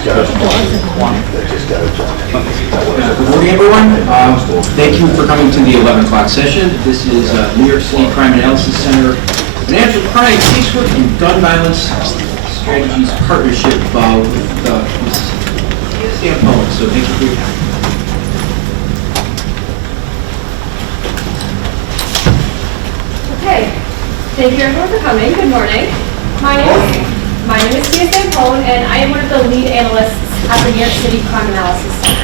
Good morning, everyone. Thank you for coming to the 11 o'clock session. This is New York City Crime Analysis Center Financial Crime, Casework, and Gun Violence Strategies Partnership with Ms. Symposium. So thank you for your time. Okay, thank you everyone for coming. Good morning. My name is Symposium, and I am one of the lead analysts at the New York City Crime Analysis Center.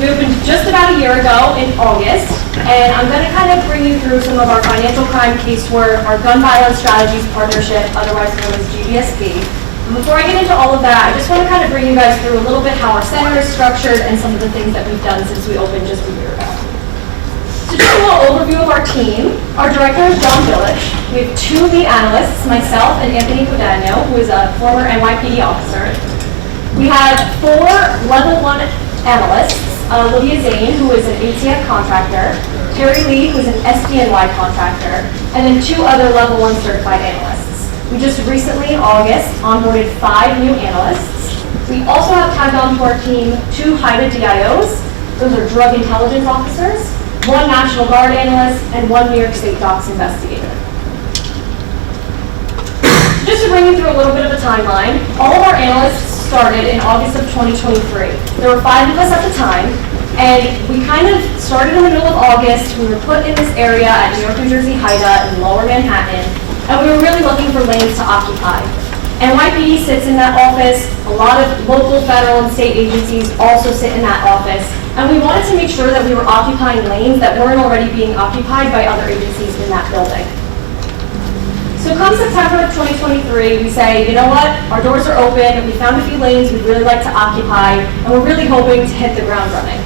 We opened just about a year ago in August, and I'm going to kind of bring you through some of our financial crime casework, our gun violence strategies partnership, otherwise known as GVSP. And before I get into all of that, I just want to kind of bring you guys through a little bit how our center is structured and some of the things that we've done since we opened just a year ago. So just a little overview of our team. Our director is John Village. We have two lead analysts, myself and Anthony Codano, who is a former NYPD officer. We have 4 level 1 analysts, Lydia Zane, who is an ATF contractor, Terry Lee, who is an SDNY contractor, and then 2 other level 1 certified analysts. We just recently, in August, onboarded 5 new analysts. We also have tagged onto our team 2 HIDA DIOs. Those are drug intelligence officers, 1 National Guard analyst, and 1 New York State DOCS investigator. Just to bring you through a little bit of a timeline, all of our analysts started in August of 2023. There were 5 of us at the time, and we kind of started in the middle of August. We were put in this area at New York, New Jersey, HIDA in Lower Manhattan, and we were really looking for lanes to occupy. NYPD sits in that office. A lot of local, federal, and state agencies also sit in that office. And we wanted to make sure that we were occupying lanes that weren't already being occupied by other agencies in that building. So come September of 2023, we say, you know what, our doors are open, we found a few lanes we'd really like to occupy, and we're really hoping to hit the ground running.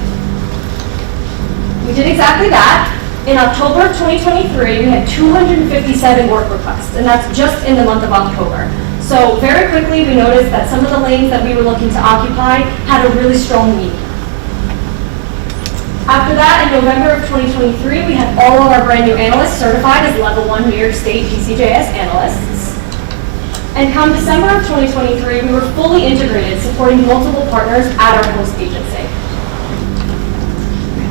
We did exactly that. In October of 2023, we had 257 work requests, and that's just in the month of October. So very quickly, we noticed that some of the lanes that we were looking to occupy had a really strong need. After that, in November of 2023, we had all of our brand new analysts certified as level 1 New York State GCJS analysts. And come December of 2023, we were fully integrated, supporting multiple partners at our host agency.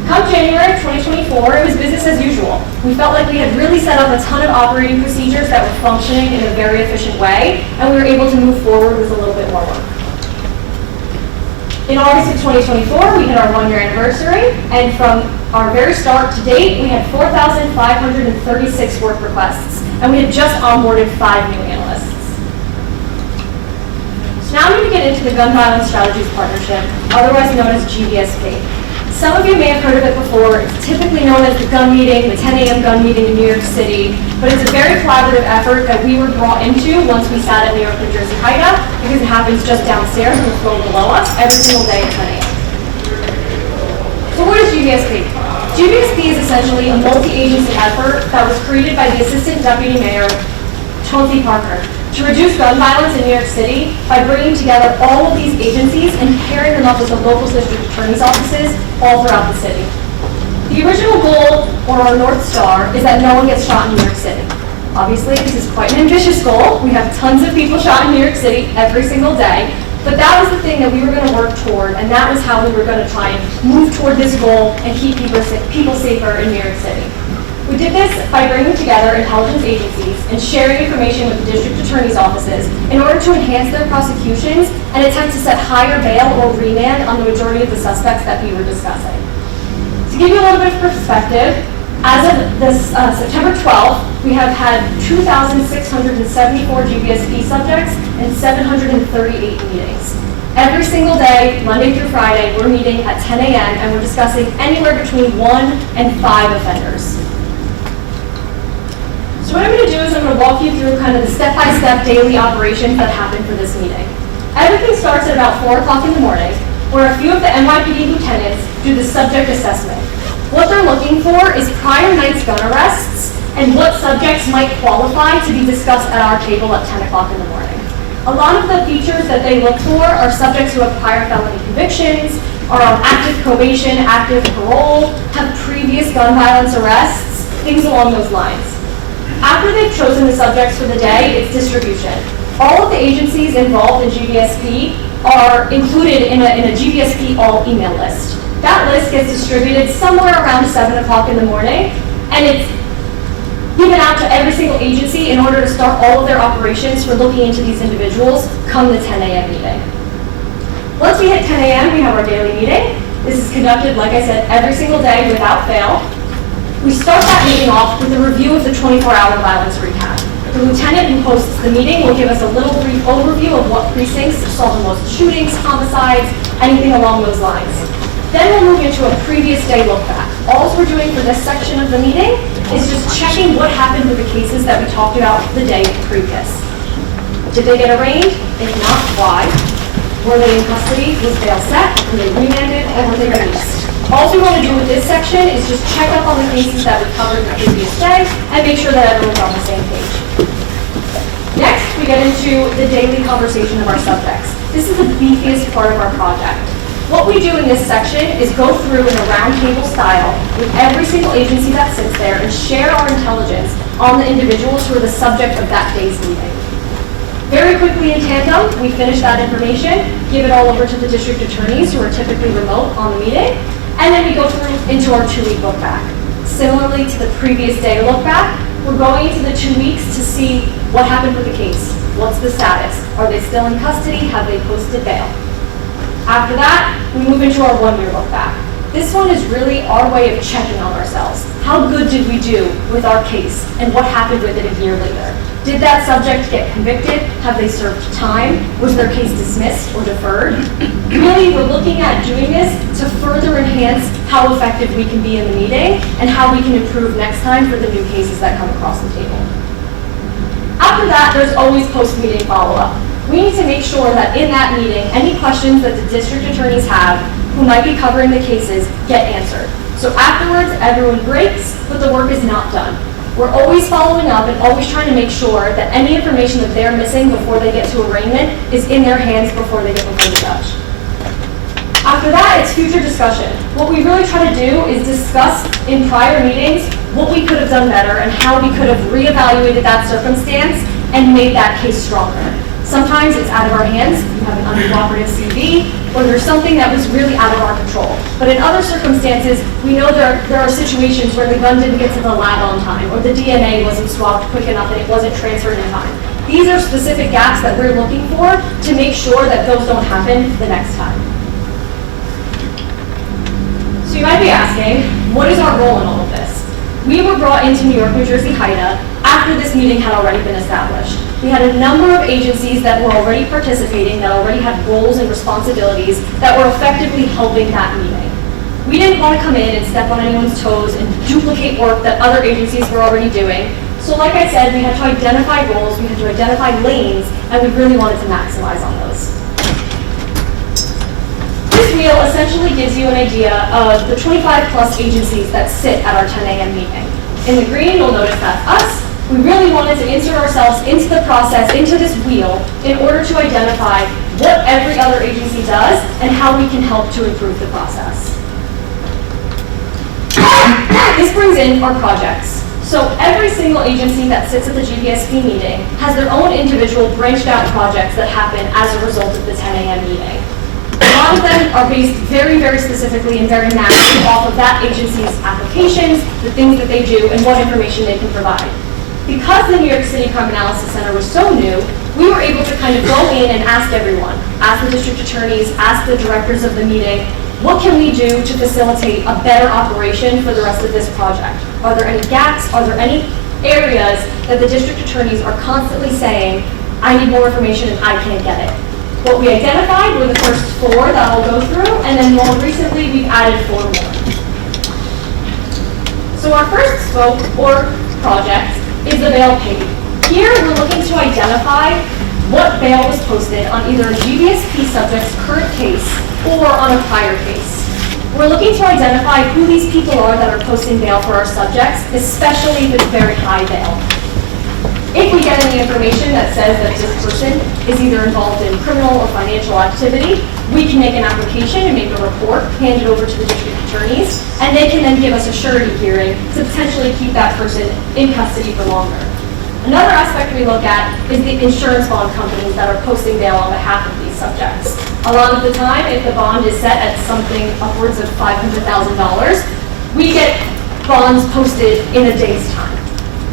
Come January of 2024, it was business as usual. We felt like we had really set up a ton of operating procedures that were functioning in a very efficient way, and we were able to move forward with a little bit more work. In August of 2024, we hit our 1-year anniversary, and from our very start to date, we had 4,536 work requests, and we had just onboarded 5 new analysts. So now I'm going to get into the Gun Violence Strategies Partnership, otherwise known as GVSP. Some of you may have heard of it before. It's typically known as the gun meeting, the 10 a.m. gun meeting in New York City, but it's a very collaborative effort that we were brought into once we sat at New York, New Jersey HIDA, because it happens just downstairs in the floor below us every single day at 10 a.m. So what is GVSP? GVSP is essentially a multi-agency effort that was created by the Assistant Deputy Mayor, Chauncey Parker, to reduce gun violence in New York City by bringing together all of these agencies and pairing them up with the local district attorney's offices all throughout the city. The original goal, or our North Star, is that no one gets shot in New York City. Obviously, this is quite an ambitious goal. We have tons of people shot in New York City every single day, but that was the thing that we were going to work toward, and that was how we were going to try and move toward this goal and keep people safer in New York City. We did this by bringing together intelligence agencies and sharing information with the district attorney's offices in order to enhance their prosecutions and attempt to set higher bail or remand on the majority of the suspects that we were discussing. To give you a little bit of perspective, as of this September 12th, we have had 2,674 GVSP subjects and 738 meetings. Every single day, Monday through Friday, we're meeting at 10 a.m. and we're discussing anywhere between 1 and 5 offenders. So what I'm going to do is I'm going to walk you through kind of the step-by-step daily operations that happen for this meeting. Everything starts at about 4 o'clock in the morning, where a few of the NYPD lieutenants do the subject assessment. What they're looking for is prior night's gun arrests and what subjects might qualify to be discussed at our table at 10 o'clock in the morning. A lot of the features that they look for are subjects who have prior felony convictions, are on active probation, active parole, have previous gun violence arrests, things along those lines. After they've chosen the subjects for the day, it's distribution. All of the agencies involved in GVSP are included in a GVSP all email list. That list gets distributed somewhere around 7 o'clock in the morning, and it's given out to every single agency in order to start all of their operations for looking into these individuals come the 10 a.m. meeting. Once we hit 10 a.m., we have our daily meeting. This is conducted, like I said, every single day without fail. We start that meeting off with a review of the 24-hour violence recap. The lieutenant who hosts the meeting will give us a little brief overview of what precincts saw the most shootings, homicides, anything along those lines. Then we'll move into a previous day look back. All we're doing for this section of the meeting is just checking what happened with the cases that we talked about the day previous. Did they get arraigned? If not, why? Were they in custody? Was bail set? Were they remanded? Or were they released? All we want to do with this section is just check up on the cases that we covered the previous day and make sure that everyone's on the same page. Next, we get into the daily conversation of our subjects. This is the beefiest part of our project. What we do in this section is go through in a roundtable style with every single agency that sits there and share our intelligence on the individuals who are the subject of that day's meeting. Very quickly in tandem, we finish that information, give it all over to the district attorneys who are typically remote on the meeting, and then we go through into our 2-week look back. Similarly to the previous day look back, we're going into the 2 weeks to see what happened with the case. What's the status? Are they still in custody? Have they posted bail? After that, we move into our 1-year look back. This one is really our way of checking on ourselves. How good did we do with our case, and what happened with it a year later? Did that subject get convicted? Have they served time? Was their case dismissed or deferred? Really, we're looking at doing this to further enhance how effective we can be in the meeting and how we can improve next time for the new cases that come across the table. After that, there's always post-meeting follow-up. We need to make sure that in that meeting, any questions that the district attorneys have who might be covering the cases get answered. So afterwards, everyone breaks, but the work is not done. We're always following up and always trying to make sure that any information that they're missing before they get to arraignment is in their hands before they get before the judge. After that, it's future discussion. What we really try to do is discuss in prior meetings what we could have done better and how we could have reevaluated that circumstance and made that case stronger. Sometimes it's out of our hands, we have an uncooperative CV, or there's something that was really out of our control. But in other circumstances, we know there are situations where the gun didn't get to the lab on time, or the DNA wasn't swabbed quick enough and it wasn't transferred in time. These are specific gaps that we're looking for to make sure that those don't happen the next time. So you might be asking, what is our role in all of this? We were brought into New York, New Jersey, HIDA after this meeting had already been established. We had a number of agencies that were already participating, that already had roles and responsibilities that were effectively helping that meeting. We didn't want to come in and step on anyone's toes and duplicate work that other agencies were already doing. So like I said, we had to identify roles, we had to identify lanes, and we really wanted to maximize on those. This wheel essentially gives you an idea of the 25 plus agencies that sit at our 10 a.m. meeting. In the green, you'll notice that's us. We really wanted to insert ourselves into the process, into this wheel, in order to identify what every other agency does and how we can help to improve the process. This brings in our projects. So every single agency that sits at the GVSP meeting has their own individual branched out projects that happen as a result of the 10 a.m. meeting. A lot of them are based very, very specifically and very naturally off of that agency's applications, the things that they do, and what information they can provide. Because the New York City Crime Analysis Center was so new, we were able to kind of go in and ask everyone, ask the district attorneys, ask the directors of the meeting, what can we do to facilitate a better operation for the rest of this project? Are there any gaps? Are there any areas that the district attorneys are constantly saying, I need more information and I can't get it? What we identified were the first 4 that I'll go through, and then more recently we've added 4 more. So our first scope or project is the bail paid. Here we're looking to identify what bail was posted on either a GVSP subject's current case or on a prior case. We're looking to identify who these people are that are posting bail for our subjects, especially if it's very high bail. If we get any information that says that this person is either involved in criminal or financial activity, we can make an application and make a report, hand it over to the district attorneys, and they can then give us a surety hearing to potentially keep that person in custody for longer. Another aspect we look at is the insurance bond companies that are posting bail on behalf of these subjects. A lot of the time, if the bond is set at something upwards of $500,000, we get bonds posted in a day's time.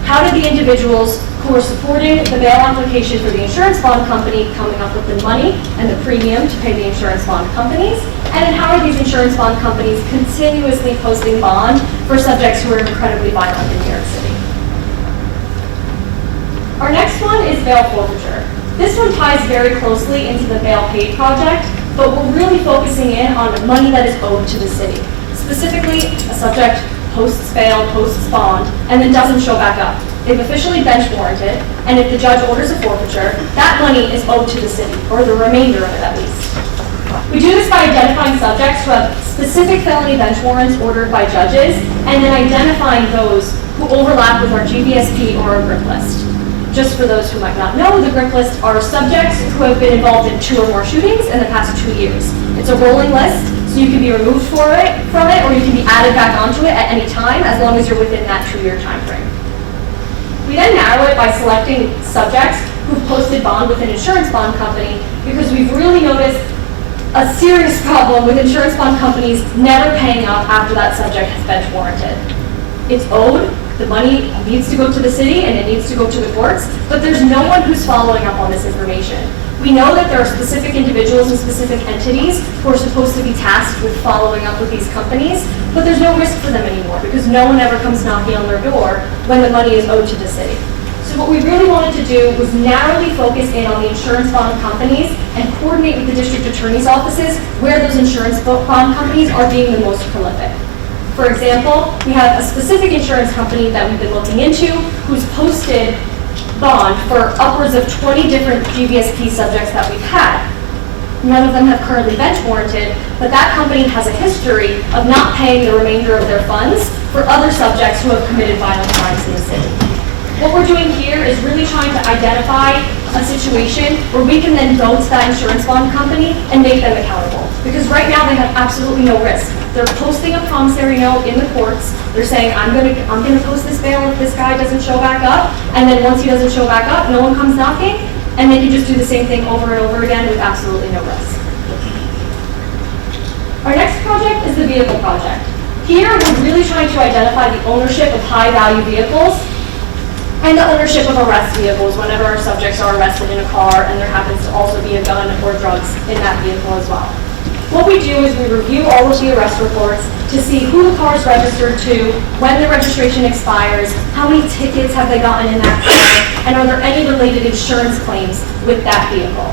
How did the individuals who are supporting the bail application for the insurance bond company coming up with the money and the premium to pay the insurance bond companies? And then how are these insurance bond companies continuously posting bond for subjects who are incredibly violent in New York City? Our next one is bail forfeiture. This one ties very closely into the bail paid project, but we're really focusing in on the money that is owed to the city. Specifically, a subject posts bail, posts bond, and then doesn't show back up. They've officially bench warranted, and if the judge orders a forfeiture, that money is owed to the city, or the remainder of it at least. We do this by identifying subjects who have specific felony bench warrants ordered by judges, and then identifying those who overlap with our GVSP or our grip list. Just for those who might not know, the grip list are subjects who have been involved in 2 or more shootings in the past 2 years. It's a rolling list, so you can be removed from it, or you can be added back onto it at any time, as long as you're within that 2-year time frame. We then narrow it by selecting subjects who've posted bond with an insurance bond company, because we've really noticed a serious problem with insurance bond companies never paying up after that subject has bench warranted. It's owed, the money needs to go to the city and it needs to go to the courts, but there's no one who's following up on this information. We know that there are specific individuals and specific entities who are supposed to be tasked with following up with these companies, but there's no risk for them anymore because no one ever comes knocking on their door when the money is owed to the city. So what we really wanted to do was narrowly focus in on the insurance bond companies and coordinate with the district attorney's offices where those insurance bond companies are being the most prolific. For example, we have a specific insurance company that we've been looking into who's posted bond for upwards of 20 different GVSP subjects that we've had. None of them have currently bench warranted, but that company has a history of not paying the remainder of their funds for other subjects who have committed violent crimes in the city. What we're doing here is really trying to identify a situation where we can then go to that insurance bond company and make them accountable. Because right now they have absolutely no risk. They're posting a promissory note in the courts. They're saying, I'm gonna post this bail if this guy doesn't show back up. And then once he doesn't show back up, no one comes knocking. And they can just do the same thing over and over again with absolutely no risk. Our next project is the vehicle project. Here, we're really trying to identify the ownership of high-value vehicles and the ownership of arrest vehicles whenever our subjects are arrested in a car and there happens to also be a gun or drugs in that vehicle as well. What we do is we review all of the arrest reports to see who the car is registered to, when the registration expires, how many tickets have they gotten in that car, and are there any related insurance claims with that vehicle.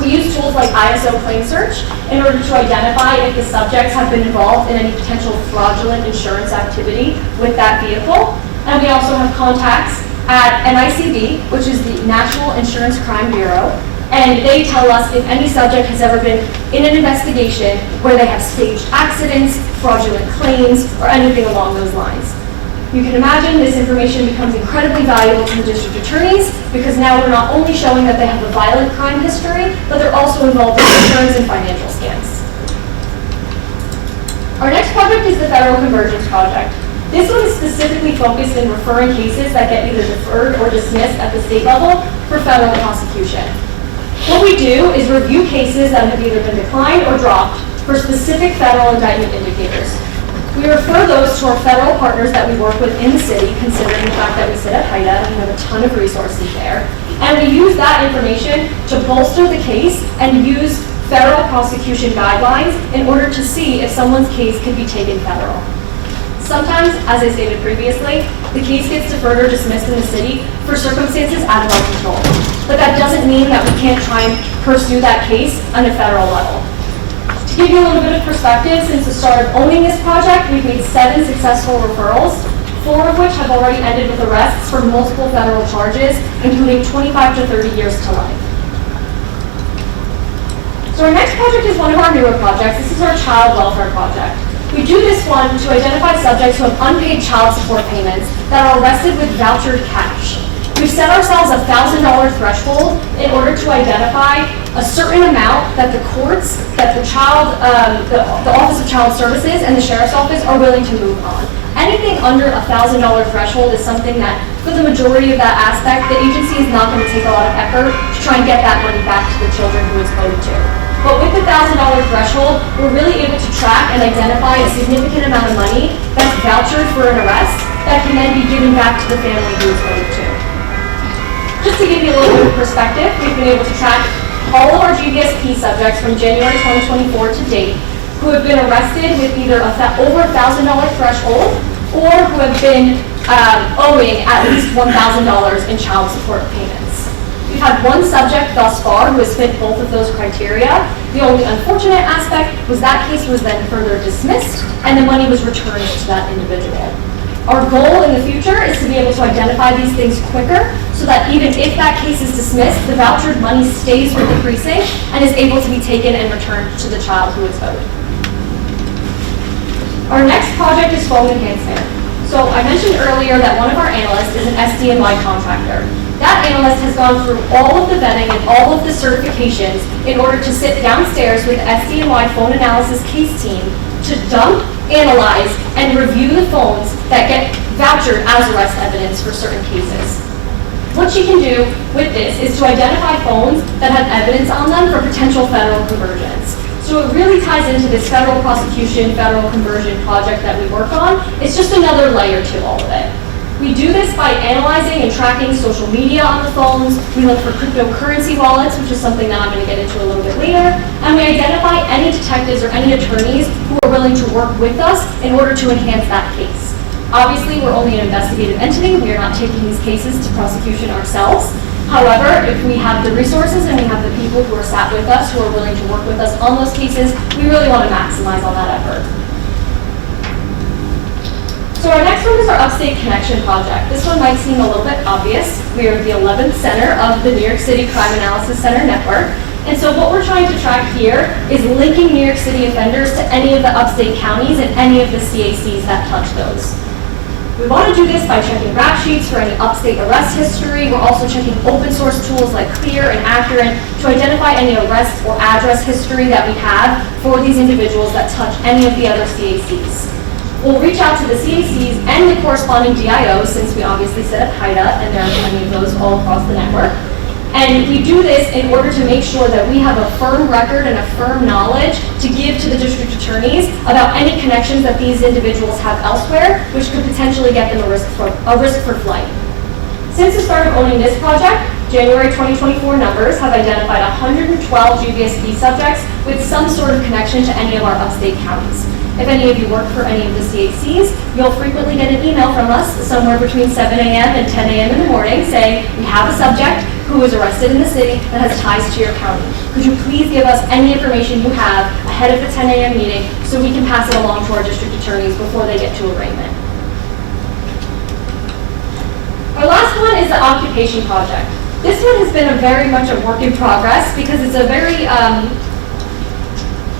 We use tools like ISO claim search in order to identify if the subjects have been involved in any potential fraudulent insurance activity with that vehicle. And we also have contacts at NYCCAC, which is the National Insurance Crime Bureau, and they tell us if any subject has ever been in an investigation where they have staged accidents, fraudulent claims, or anything along those lines. You can imagine this information becomes incredibly valuable to the district attorneys because now we're not only showing that they have a violent crime history, but they're also involved in insurance and financial scams. Our next project is the Federal Convergence Project. This one is specifically focused in referring cases that get either deferred or dismissed at the state level for federal prosecution. What we do is review cases that have either been declined or dropped for specific federal indictment indicators. We refer those to our federal partners that we work with in the city, considering the fact that we sit at HIDA and we have a ton of resources there. And we use that information to bolster the case and use federal prosecution guidelines in order to see if someone's case can be taken federal. Sometimes, as I stated previously, the case gets deferred or dismissed in the city for circumstances out of our control. But that doesn't mean that we can't try and pursue that case on a federal level. To give you a little bit of perspective, since the start of owning this project, we've made 7 successful referrals, 4 of which have already ended with arrests for multiple federal charges, including 25 to 30 years to life. So our next project is one of our newer projects. This is our child welfare project. We do this one to identify subjects who have unpaid child support payments that are arrested with vouchered cash. We've set ourselves a $1,000 threshold in order to identify a certain amount that the courts, that the Office of Child Services and the Sheriff's Office are willing to move on. Anything under a $1,000 threshold is something that for the majority of that aspect, the agency is not going to take a lot of effort to try and get that money back to the children who it's owed to. But with the $1,000 threshold, we're really able to track and identify a significant amount of money that's vouchered for an arrest that can then be given back to the family who it's owed to. Just to give you a little bit of perspective, we've been able to track all of our GVSP subjects from January 2024 to date who have been arrested with either over $1,000 threshold or who have been owing at least $1,000 in child support payments. We've had one subject thus far who has fit both of those criteria. The only unfortunate aspect was that case was then further dismissed and the money was returned to that individual. Our goal in the future is to be able to identify these things quicker so that even if that case is dismissed, the vouchered money stays with the precinct and is able to be taken and returned to the child who it's owed. Our next project is phone enhancement. So I mentioned earlier that one of our analysts is an SDNY contractor. That analyst has gone through all of the vetting and all of the certifications in order to sit downstairs with the SDNY phone analysis case team to dump, analyze, and review the phones that get vouchered as arrest evidence for certain cases. What she can do with this is to identify phones that have evidence on them for potential federal conversions. So it really ties into this federal prosecution, federal conversion project that we work on. It's just another layer to all of it. We do this by analyzing and tracking social media on the phones. We look for cryptocurrency wallets, which is something that I'm going to get into a little bit later. And we identify any detectives or any attorneys who are willing to work with us in order to enhance that case. Obviously, we're only an investigative entity. We are not taking these cases to prosecution ourselves. However, if we have the resources and we have the people who are sat with us, who are willing to work with us on those cases, we really want to maximize on that effort. So our next one is our Upstate Connection project. This one might seem a little bit obvious. We are the 11th center of the New York City Crime Analysis Center network. And so what we're trying to track here is linking New York City offenders to any of the upstate counties and any of the CACs that touch those. We want to do this by checking rap sheets for any upstate arrest history. We're also checking open source tools like Clear and Accurate to identify any arrest or address history that we have for these individuals that touch any of the other CACs. We'll reach out to the CACs and the corresponding DIOs, since we obviously sit at HIDA, and there are plenty of those all across the network. And we do this in order to make sure that we have a firm record and a firm knowledge to give to the district attorneys about any connections that these individuals have elsewhere, which could potentially get them a risk for flight. Since the start of owning this project, January 2024 numbers have identified 112 GVSP subjects with some sort of connection to any of our upstate counties. If any of you work for any of the CACs, you'll frequently get an email from us somewhere between 7 a.m. and 10 a.m. in the morning saying, we have a subject who was arrested in the city that has ties to your county. Could you please give us any information you have ahead of the 10 a.m. meeting so we can pass it along to our district attorneys before they get to arraignment? Our last one is the occupation project. This one has been very much a work in progress because it's a very,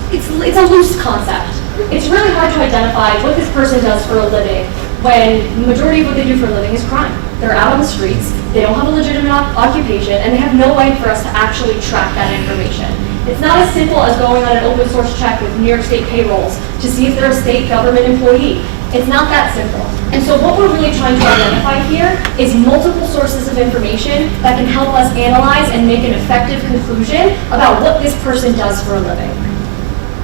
it's a loose concept. It's really hard to identify what this person does for a living when the majority of what they do for a living is crime. They're out on the streets, they don't have a legitimate occupation, and they have no way for us to actually track that information. It's not as simple as going on an open source check with New York State payrolls to see if they're a state government employee. It's not that simple. And so what we're really trying to identify here is multiple sources of information that can help us analyze and make an effective conclusion about what this person does for a living.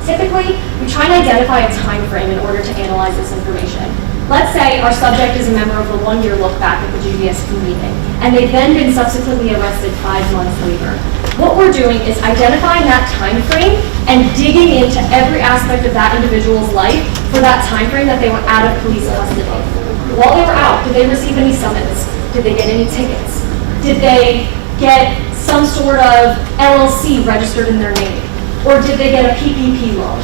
Typically, we try and identify a time frame in order to analyze this information. Let's say our subject is a member of the one-year look back at the GVSP meeting, and they've then been subsequently arrested 5 months later. What we're doing is identifying that time frame and digging into every aspect of that individual's life for that time frame that they were out of police custody. While they were out, did they receive any summons? Did they get any tickets? Did they get some sort of LLC registered in their name? Or did they get a PPP loan?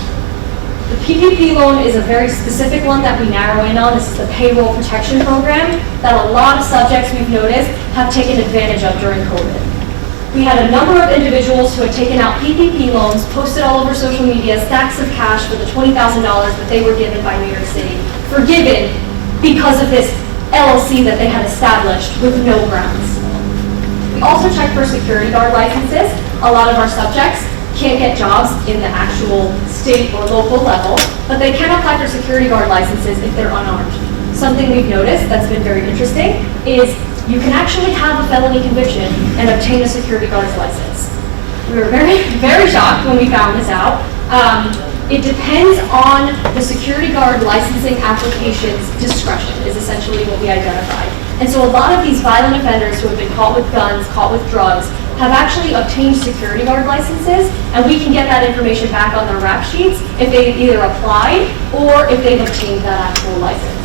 The PPP loan is a very specific one that we narrow in on. This is the payroll protection program that a lot of subjects we've noticed have taken advantage of during COVID. We had a number of individuals who had taken out PPP loans, posted all over social media, stacks of cash for the $20,000 that they were given by New York City, forgiven because of this LLC that they had established with no grounds. We also check for security guard licenses. A lot of our subjects can't get jobs in the actual state or local level, but they can apply for security guard licenses if they're unarmed. Something we've noticed that's been very interesting is you can actually have a felony conviction and obtain a security guard's license. We were very, very shocked when we found this out. It depends on the security guard licensing application's discretion, is essentially what we identified. And so a lot of these violent offenders who have been caught with guns, caught with drugs, have actually obtained security guard licenses, and we can get that information back on their rap sheets if they either applied or if they've obtained that actual license.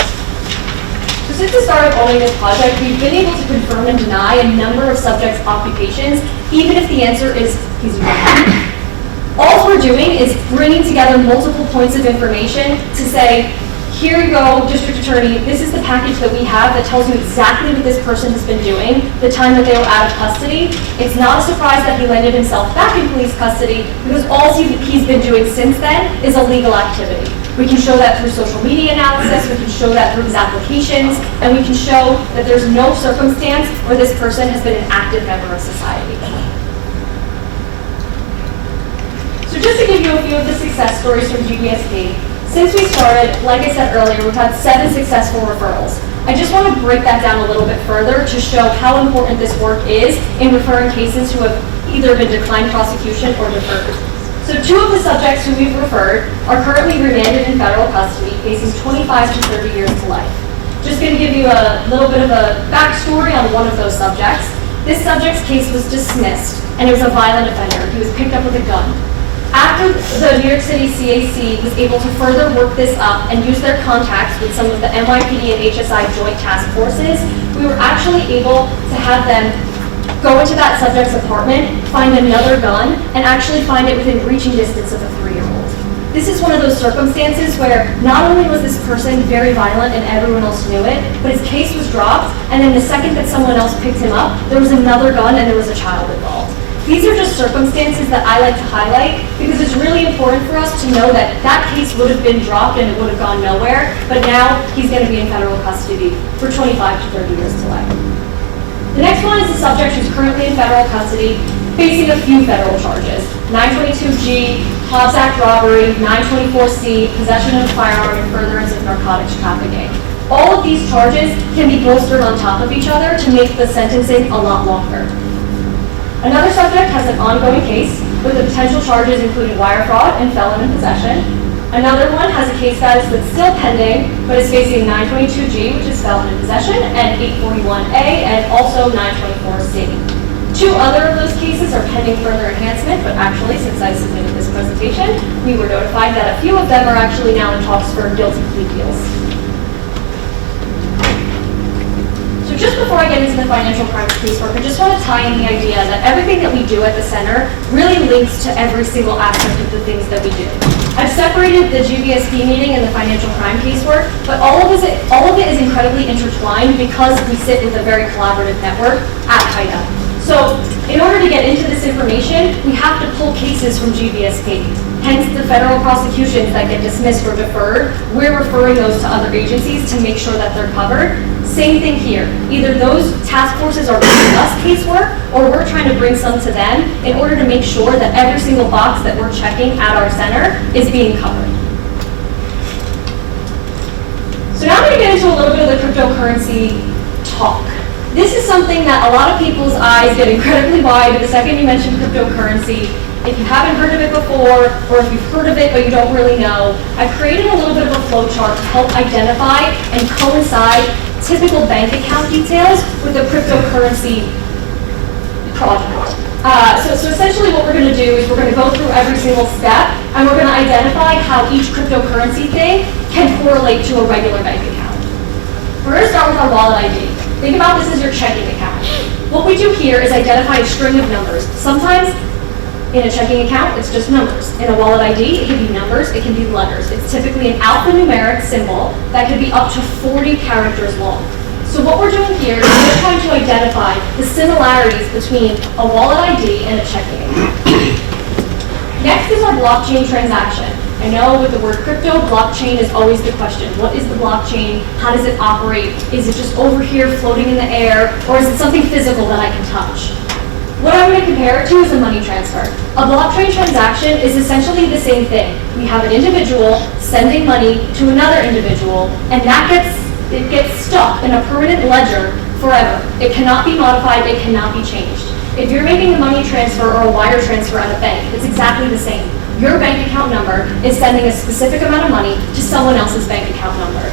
So since the start of owning this project, we've been able to confirm and deny a number of subjects' occupations, even if the answer is he's wrong. All we're doing is bringing together multiple points of information to say, here you go, district attorney, this is the package that we have that tells you exactly what this person has been doing the time that they were out of custody. It's not a surprise that he landed himself back in police custody because all he's been doing since then is illegal activity. We can show that through social media analysis, we can show that through his applications, and we can show that there's no circumstance where this person has been an active member of society. So just to give you a few of the success stories from GVSP, since we started, like I said earlier, we've had 7 successful referrals. I just want to break that down a little bit further to show how important this work is in referring cases who have either been declined prosecution or deferred. So 2 of the subjects who we've referred are currently remanded in federal custody, facing 25 to 30 years to life. Just going to give you a little bit of a backstory on one of those subjects. This subject's case was dismissed, and it was a violent offender. He was picked up with a gun. After the New York City CAC was able to further work this up and use their contacts with some of the NYPD and HSI joint task forces, we were actually able to have them go into that subject's apartment, find another gun, and actually find it within reaching distance of a 3-year-old. This is one of those circumstances where not only was this person very violent and everyone else knew it, but his case was dropped, and then the second that someone else picked him up, there was another gun and there was a child involved. These are just circumstances that I like to highlight because it's really important for us to know that that case would have been dropped and it would have gone nowhere, but now he's going to be in federal custody for 25 to 30 years to life. The next one is a subject who's currently in federal custody, facing a few federal charges: 922G, Hobbs Act robbery, 924C, possession of a firearm, and furtherance of narcotics trafficking. All of these charges can be bolstered on top of each other to make the sentencing a lot longer. Another subject has an ongoing case with the potential charges including wire fraud and felon in possession. Another one has a case status that's still pending, but is facing 922G, which is felon in possession, and 841A, and also 924C. 2 other of those cases are pending further enhancement, but actually, since I submitted this presentation, we were notified that a few of them are actually now in talks for guilty plea deals. So just before I get into the financial crimes casework, I just want to tie in the idea that everything that we do at the center really links to every single aspect of the things that we do. I've separated the GVSP meeting and the financial crime casework, but all of it is incredibly intertwined because we sit with a very collaborative network at HIDA. So in order to get into this information, we have to pull cases from GVSP. Hence the federal prosecutions that get dismissed or deferred, we're referring those to other agencies to make sure that they're covered. Same thing here. Either those task forces are bringing us casework, or we're trying to bring some to them in order to make sure that every single box that we're checking at our center is being covered. So now I'm going to get into a little bit of the cryptocurrency talk. This is something that a lot of people's eyes get incredibly wide the second you mention cryptocurrency. If you haven't heard of it before, or if you've heard of it but you don't really know, I've created a little bit of a flow chart to help identify and coincide typical bank account details with a cryptocurrency project. So essentially what we're going to do is we're going to go through every single step, and we're going to identify how each cryptocurrency thing can correlate to a regular bank account. We're going to start with our wallet ID. Think about this as your checking account. What we do here is identify a string of numbers. Sometimes in a checking account, it's just numbers. In a wallet ID, it can be numbers, it can be letters. It's typically an alphanumeric symbol that could be up to 40 characters long. So what we're doing here is we're trying to identify the similarities between a wallet ID and a checking account. Next is our blockchain transaction. I know with the word crypto, blockchain is always the question. What is the blockchain? How does it operate? Is it just over here floating in the air, or is it something physical that I can touch? What I'm going to compare it to is a money transfer. A blockchain transaction is essentially the same thing. We have an individual sending money to another individual, and that gets stuck in a permanent ledger forever. It cannot be modified, it cannot be changed. If you're making a money transfer or a wire transfer at a bank, it's exactly the same. Your bank account number is sending a specific amount of money to someone else's bank account number.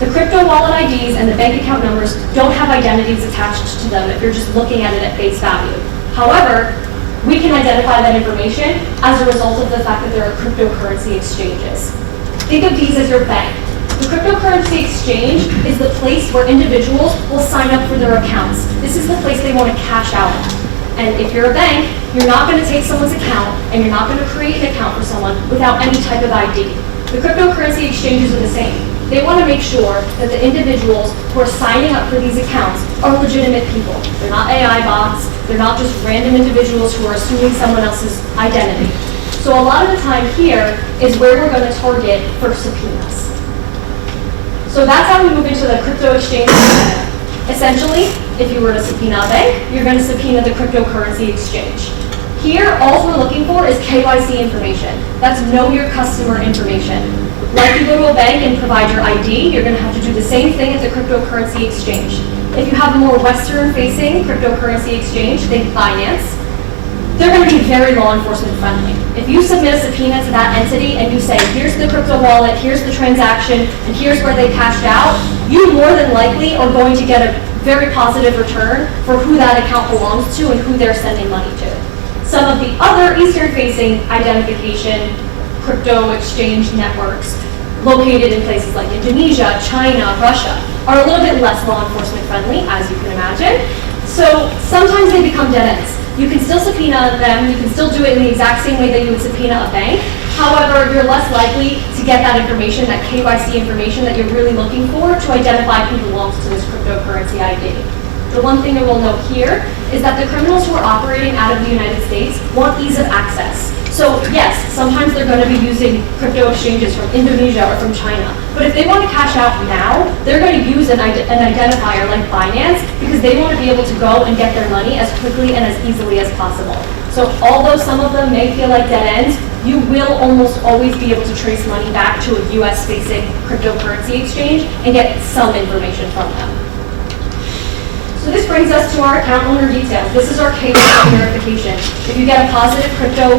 The crypto wallet IDs and the bank account numbers don't have identities attached to them if you're just looking at it at face value. However, we can identify that information as a result of the fact that there are cryptocurrency exchanges. Think of these as your bank. The cryptocurrency exchange is the place where individuals will sign up for their accounts. This is the place they want to cash out at. And if you're a bank, you're not going to take someone's account and you're not going to create an account for someone without any type of ID. The cryptocurrency exchanges are the same. They want to make sure that the individuals who are signing up for these accounts are legitimate people. They're not AI bots. They're not just random individuals who are assuming someone else's identity. So a lot of the time here is where we're going to target for subpoenas. So that's how we move into the crypto exchange. Essentially, if you were to subpoena a bank, you're going to subpoena the cryptocurrency exchange. Here, all we're looking for is KYC information. That's know your customer information. Like you go to a bank and provide your ID, you're going to have to do the same thing at the cryptocurrency exchange. If you have a more Western-facing cryptocurrency exchange, think Binance, they're going to be very law enforcement friendly. If you submit a subpoena to that entity and you say, here's the crypto wallet, here's the transaction, and here's where they cashed out, you more than likely are going to get a very positive return for who that account belongs to and who they're sending money to. Some of the other Eastern-facing identification crypto exchange networks located in places like Indonesia, China, Russia are a little bit less law enforcement friendly, as you can imagine. So sometimes they become dead ends. You can still subpoena them, you can still do it in the exact same way that you would subpoena a bank. However, you're less likely to get that information, that KYC information that you're really looking for to identify who belongs to this cryptocurrency ID. The one thing I will note here is that the criminals who are operating out of the United States want ease of access. So yes, sometimes they're going to be using crypto exchanges from Indonesia or from China. But if they want to cash out now, they're going to use an identifier like Binance because they want to be able to go and get their money as quickly and as easily as possible. So although some of them may feel like dead ends, you will almost always be able to trace money back to a US-facing cryptocurrency exchange and get some information from them. So this brings us to our account owner details. This is our Casework verification. If you get a positive crypto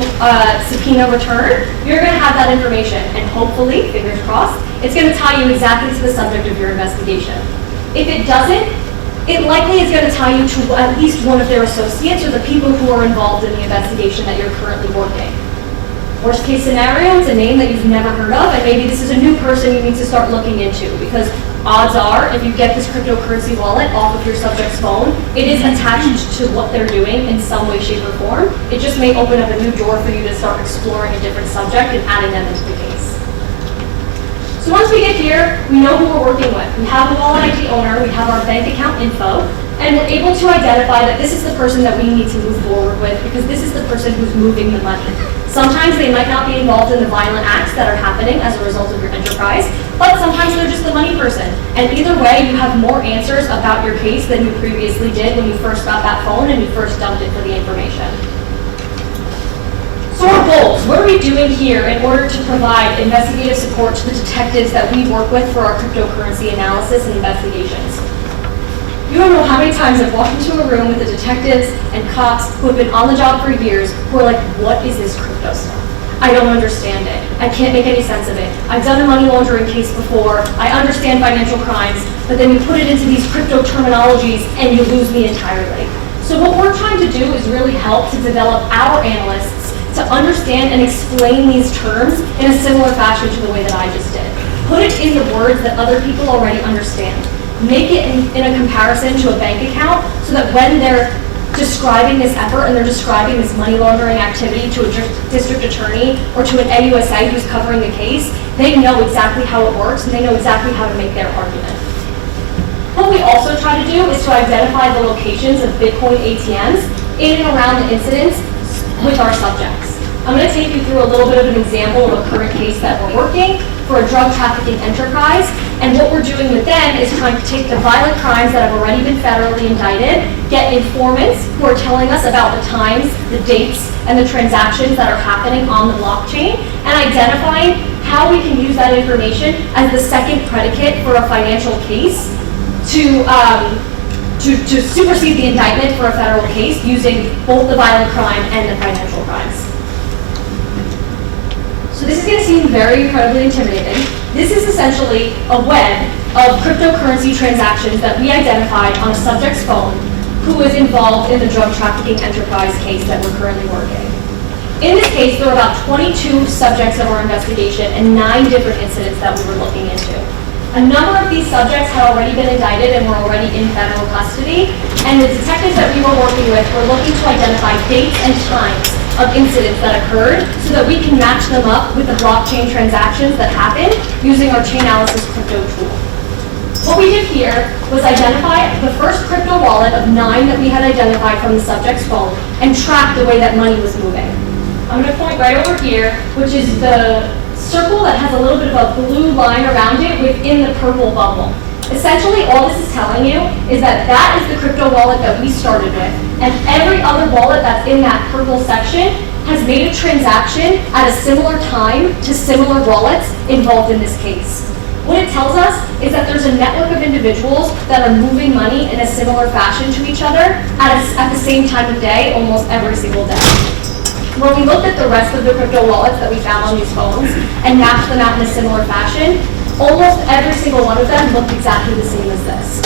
subpoena return, you're going to have that information. And hopefully, fingers crossed, it's going to tie you exactly to the subject of your investigation. If it doesn't, it likely is going to tie you to at least one of their associates or the people who are involved in the investigation that you're currently working. Worst case scenario, it's a name that you've never heard of, and maybe this is a new person you need to start looking into, because odds are, if you get this cryptocurrency wallet off of your subject's phone, it is attached to what they're doing in some way, shape, or form. It just may open up a new door for you to start exploring a different subject and adding them into the case. So once we get here, we know who we're working with. We have the wallet ID owner, we have our bank account info, and we're able to identify that this is the person that we need to move forward with because this is the person who's moving the money. Sometimes they might not be involved in the violent acts that are happening as a result of your enterprise, but sometimes they're just the money person. And either way, you have more answers about your case than you previously did when you first got that phone and you first dumped it for the information. So our goals, what are we doing here in order to provide investigative support to the detectives that we work with for our cryptocurrency analysis and investigations? You don't know how many times I've walked into a room with the detectives and cops who have been on the job for years who are like, what is this crypto stuff? I don't understand it. I can't make any sense of it. I've done a money laundering case before. I understand financial crimes, but then you put it into these crypto terminologies and you lose me entirely. So what we're trying to do is really help to develop our analysts to understand and explain these terms in a similar fashion to the way that I just did. Put it in the words that other people already understand. Make it in a comparison to a bank account so that when they're describing this effort and they're describing this money laundering activity to a district attorney or to an AUSA who's covering the case, they know exactly how it works and they know exactly how to make their argument. What we also try to do is to identify the locations of Bitcoin ATMs in and around the incidents with our subjects. I'm going to take you through a little bit of an example of a current case that we're working for a drug trafficking enterprise. And what we're doing with them is trying to take the violent crimes that have already been federally indicted, get informants who are telling us about the times, the dates, and the transactions that are happening on the blockchain, and identifying how we can use that information as the second predicate for a financial case to to supersede the indictment for a federal case using both the violent crime and the financial crimes. So this is going to seem very incredibly intimidating. This is essentially a web of cryptocurrency transactions that we identified on a subject's phone who was involved in the drug trafficking enterprise case that we're currently working. In this case, there were about 22 subjects of our investigation and 9 different incidents that we were looking into. A number of these subjects had already been indicted and were already in federal custody, and the detectives that we were working with were looking to identify dates and times of incidents that occurred so that we can match them up with the blockchain transactions that happened using our chain analysis crypto tool. What we did here was identify the first crypto wallet of 9 that we had identified from the subject's phone and track the way that money was moving. I'm going to point right over here, which is the circle that has a little bit of a blue line around it within the purple bubble. Essentially, all this is telling you is that that is the crypto wallet that we started with, and every other wallet that's in that purple section has made a transaction at a similar time to similar wallets involved in this case. What it tells us is that there's a network of individuals that are moving money in a similar fashion to each other at the same time of day, almost every single day. When we looked at the rest of the crypto wallets that we found on these phones and matched them out in a similar fashion, almost every single one of them looked exactly the same as this.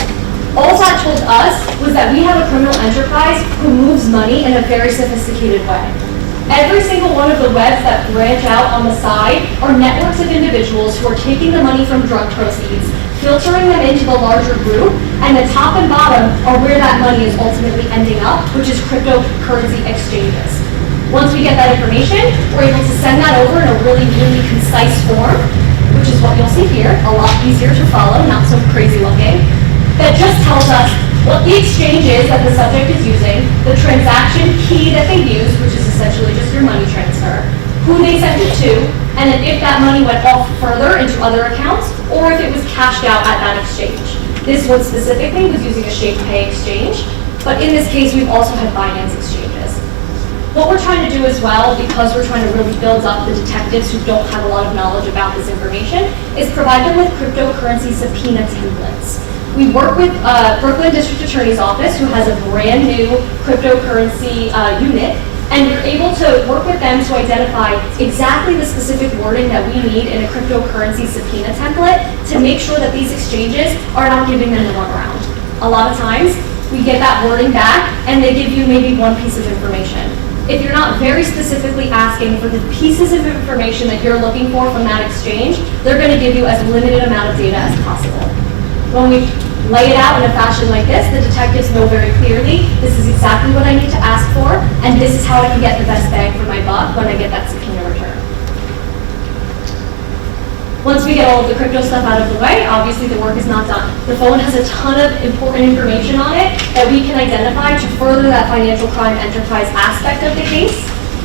All that told us was that we have a criminal enterprise who moves money in a very sophisticated way. Every single one of the webs that branch out on the side are networks of individuals who are taking the money from drug proceeds, filtering them into the larger group, and the top and bottom are where that money is ultimately ending up, which is cryptocurrency exchanges. Once we get that information, we're able to send that over in a really, really concise form, which is what you'll see here, a lot easier to follow, not so crazy looking, that just tells us what the exchange is that the subject is using, the transaction key that they use, which is essentially just your money transfer, who they sent it to, and then if that money went off further into other accounts, or if it was cashed out at that exchange. This one specifically was using a Shape Pay exchange, but in this case, we've also had Binance exchanges. What we're trying to do as well, because we're trying to really build up the detectives who don't have a lot of knowledge about this information, is provide them with cryptocurrency subpoena templates. We work with Brooklyn District Attorney's Office, who has a brand new cryptocurrency unit, and we're able to work with them to identify exactly the specific wording that we need in a cryptocurrency subpoena template to make sure that these exchanges are not giving them the runaround. A lot of times, we get that wording back, and they give you maybe one piece of information. If you're not very specifically asking for the pieces of information that you're looking for from that exchange, they're going to give you as limited amount of data as possible. When we lay it out in a fashion like this, the detectives know very clearly, this is exactly what I need to ask for, and this is how I can get the best bang for my buck when I get that subpoena return. Once we get all of the crypto stuff out of the way, obviously the work is not done. The phone has a ton of important information on it that we can identify to further that financial crime enterprise aspect of the case.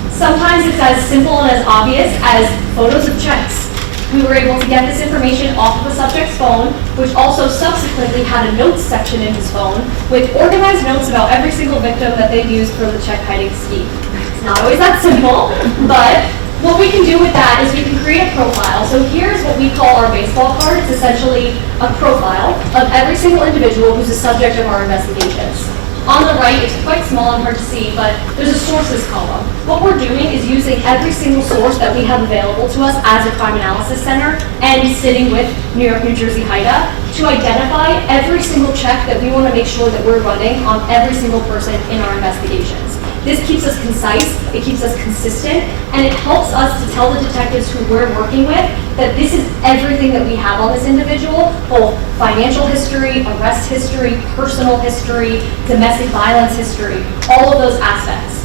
Sometimes it's as simple and as obvious as photos of checks. We were able to get this information off of the subject's phone, which also subsequently had a notes section in his phone with organized notes about every single victim that they've used for the check hiding scheme. It's not always that simple, but what we can do with that is we can create a profile. So here's what we call our baseball card. It's essentially a profile of every single individual who's the subject of our investigations. On the right, it's quite small and hard to see, but there's a sources column. What we're doing is using every single source that we have available to us as a crime analysis center and sitting with New York, New Jersey, HIDA to identify every single check that we want to make sure that we're running on every single person in our investigations. This keeps us concise, it keeps us consistent, and it helps us to tell the detectives who we're working with that this is everything that we have on this individual, both financial history, arrest history, personal history, domestic violence history, all of those aspects.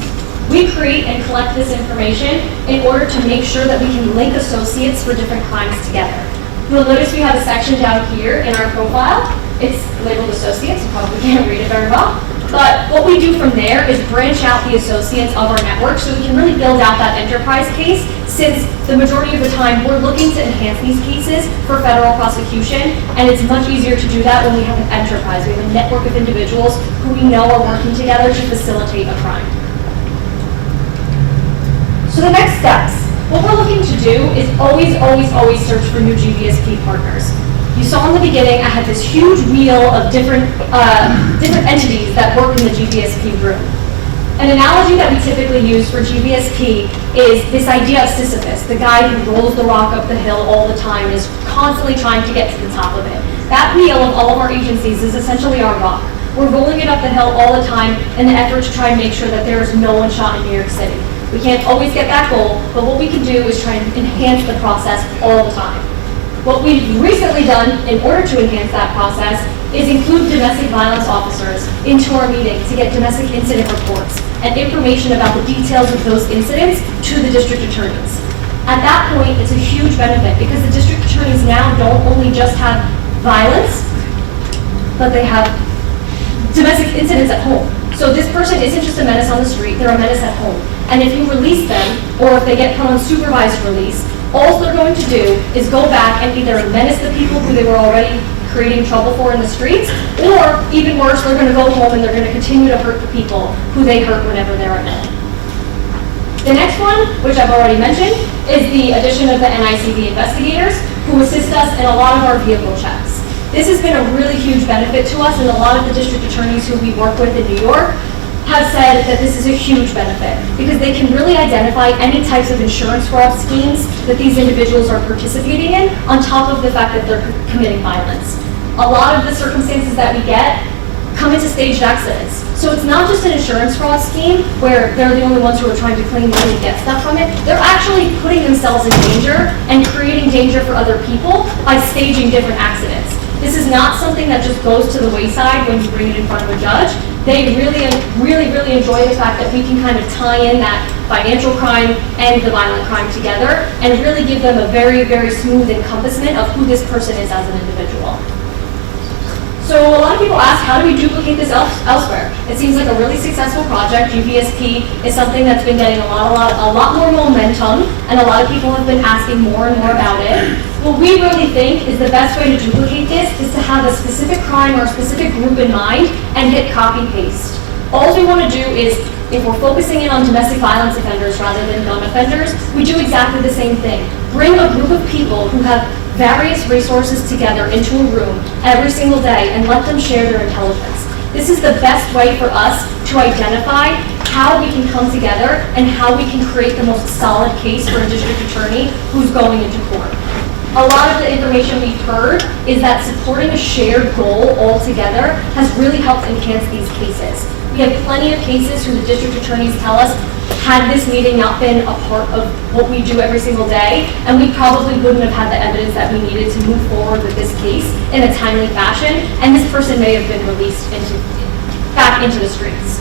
We create and collect this information in order to make sure that we can link associates for different crimes together. You'll notice we have a section down here in our profile. It's labeled associates, you probably can't read it very well. But what we do from there is branch out the associates of our network so we can really build out that enterprise case, since the majority of the time we're looking to enhance these cases for federal prosecution, and it's much easier to do that when we have an enterprise. We have a network of individuals who we know are working together to facilitate a crime. So the next steps. What we're looking to do is always search for new GVSP partners. You saw in the beginning, I had this huge wheel of different entities that work in the GVSP room. An analogy that we typically use for GVSP is this idea of Sisyphus, the guy who rolls the rock up the hill all the time and is constantly trying to get to the top of it. That wheel of all of our agencies is essentially our rock. We're rolling it up the hill all the time in the effort to try and make sure that there is no one shot in New York City. We can't always get that goal, but what we can do is try and enhance the process all the time. What we've recently done in order to enhance that process is include domestic violence officers into our meeting to get domestic incident reports and information about the details of those incidents to the district attorneys. At that point, it's a huge benefit because the district attorneys now don't only just have violence, but they have domestic incidents at home. So this person isn't just a menace on the street, they're a menace at home. And if you release them, or if they get put on supervised release, all they're going to do is go back and either menace the people who they were already creating trouble for in the streets, or even worse, they're going to go home and they're going to continue to hurt the people who they hurt whenever they're at home. The next one, which I've already mentioned, is the addition of the NYCCAC investigators who assist us in a lot of our vehicle checks. This has been a really huge benefit to us, and a lot of the district attorneys who we work with in New York have said that this is a huge benefit because they can really identify any types of insurance fraud schemes that these individuals are participating in on top of the fact that they're committing violence. A lot of the circumstances that we get come into staged accidents. So it's not just an insurance fraud scheme where they're the only ones who are trying to claim money and get stuff from it. They're actually putting themselves in danger and creating danger for other people by staging different accidents. This is not something that just goes to the wayside when you bring it in front of a judge. They really enjoy the fact that we can kind of tie in that financial crime and the violent crime together and really give them a very, very smooth encompassment of who this person is as an individual. So a lot of people ask, how do we duplicate this elsewhere? It seems like a really successful project. GVSP is something that's been getting a lot more momentum, and a lot of people have been asking more and more about it. What we really think is the best way to duplicate this is to have a specific crime or a specific group in mind and hit copy-paste. All we want to do is, if we're focusing in on domestic violence offenders rather than gun offenders, we do exactly the same thing. Bring a group of people who have various resources together into a room every single day and let them share their intelligence. This is the best way for us to identify how we can come together and how we can create the most solid case for a district attorney who's going into court. A lot of the information we've heard is that supporting a shared goal all together has really helped enhance these cases. We have plenty of cases who the district attorneys tell us, had this meeting not been a part of what we do every single day, and we probably wouldn't have had the evidence that we needed to move forward with this case in a timely fashion, and this person may have been released back into the streets.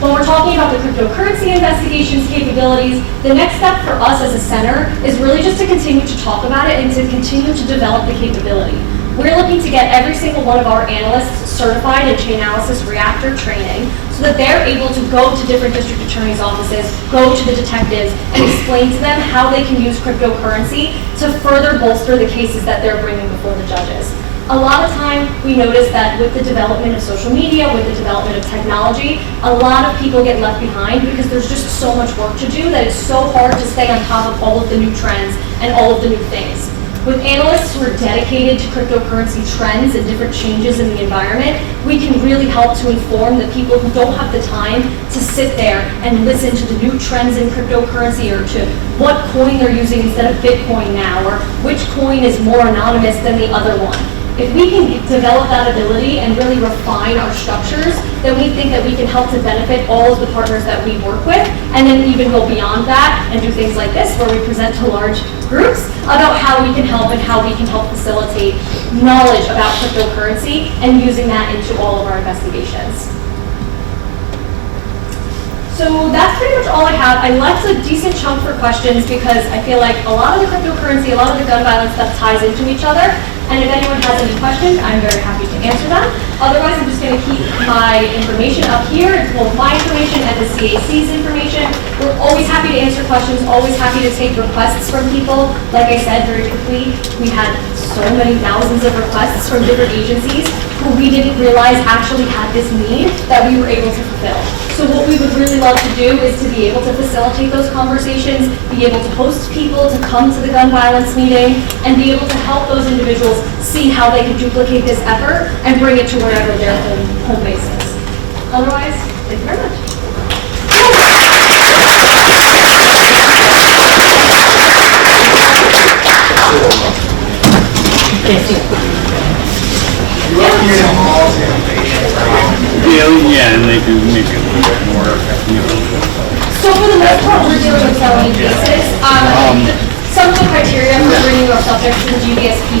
When we're talking about the cryptocurrency investigations capabilities, the next step for us as a center is really just to continue to talk about it and to continue to develop the capability. We're looking to get every single one of our analysts certified in chain analysis reactor training so that they're able to go to different district attorneys' offices, go to the detectives, and explain to them how they can use cryptocurrency to further bolster the cases that they're bringing before the judges. A lot of time, we notice that with the development of social media, with the development of technology, a lot of people get left behind because there's just so much work to do that it's so hard to stay on top of all of the new trends and all of the new things. With analysts who are dedicated to cryptocurrency trends and different changes in the environment, we can really help to inform the people who don't have the time to sit there and listen to the new trends in cryptocurrency or to what coin they're using instead of Bitcoin now, or which coin is more anonymous than the other one. If we can develop that ability and really refine our structures, then we think that we can help to benefit all of the partners that we work with, and then even go beyond that and do things like this where we present to large groups about how we can help and how we can help facilitate knowledge about cryptocurrency and using that into all of our investigations. So that's pretty much all I have. I left a decent chunk for questions because I feel like a lot of the cryptocurrency, a lot of the gun violence stuff ties into each other. And if anyone has any questions, I'm very happy to answer them. Otherwise, I'm just going to keep my information up here. It's both my information and the CAC's information. We're always happy to answer questions, always happy to take requests from people. Like I said very quickly, we had so many thousands of requests from different agencies who we didn't realize actually had this need that we were able to fulfill. So what we would really love to do is to be able to facilitate those conversations, be able to host people to come to the gun violence meeting, and be able to help those individuals see how they can duplicate this effort and bring it to wherever their home base is. Otherwise, thank you very much. Yeah, and they do make it a little bit more, So for the most part, we're dealing with felony cases. Some of the criteria for bringing our subjects to the GVSP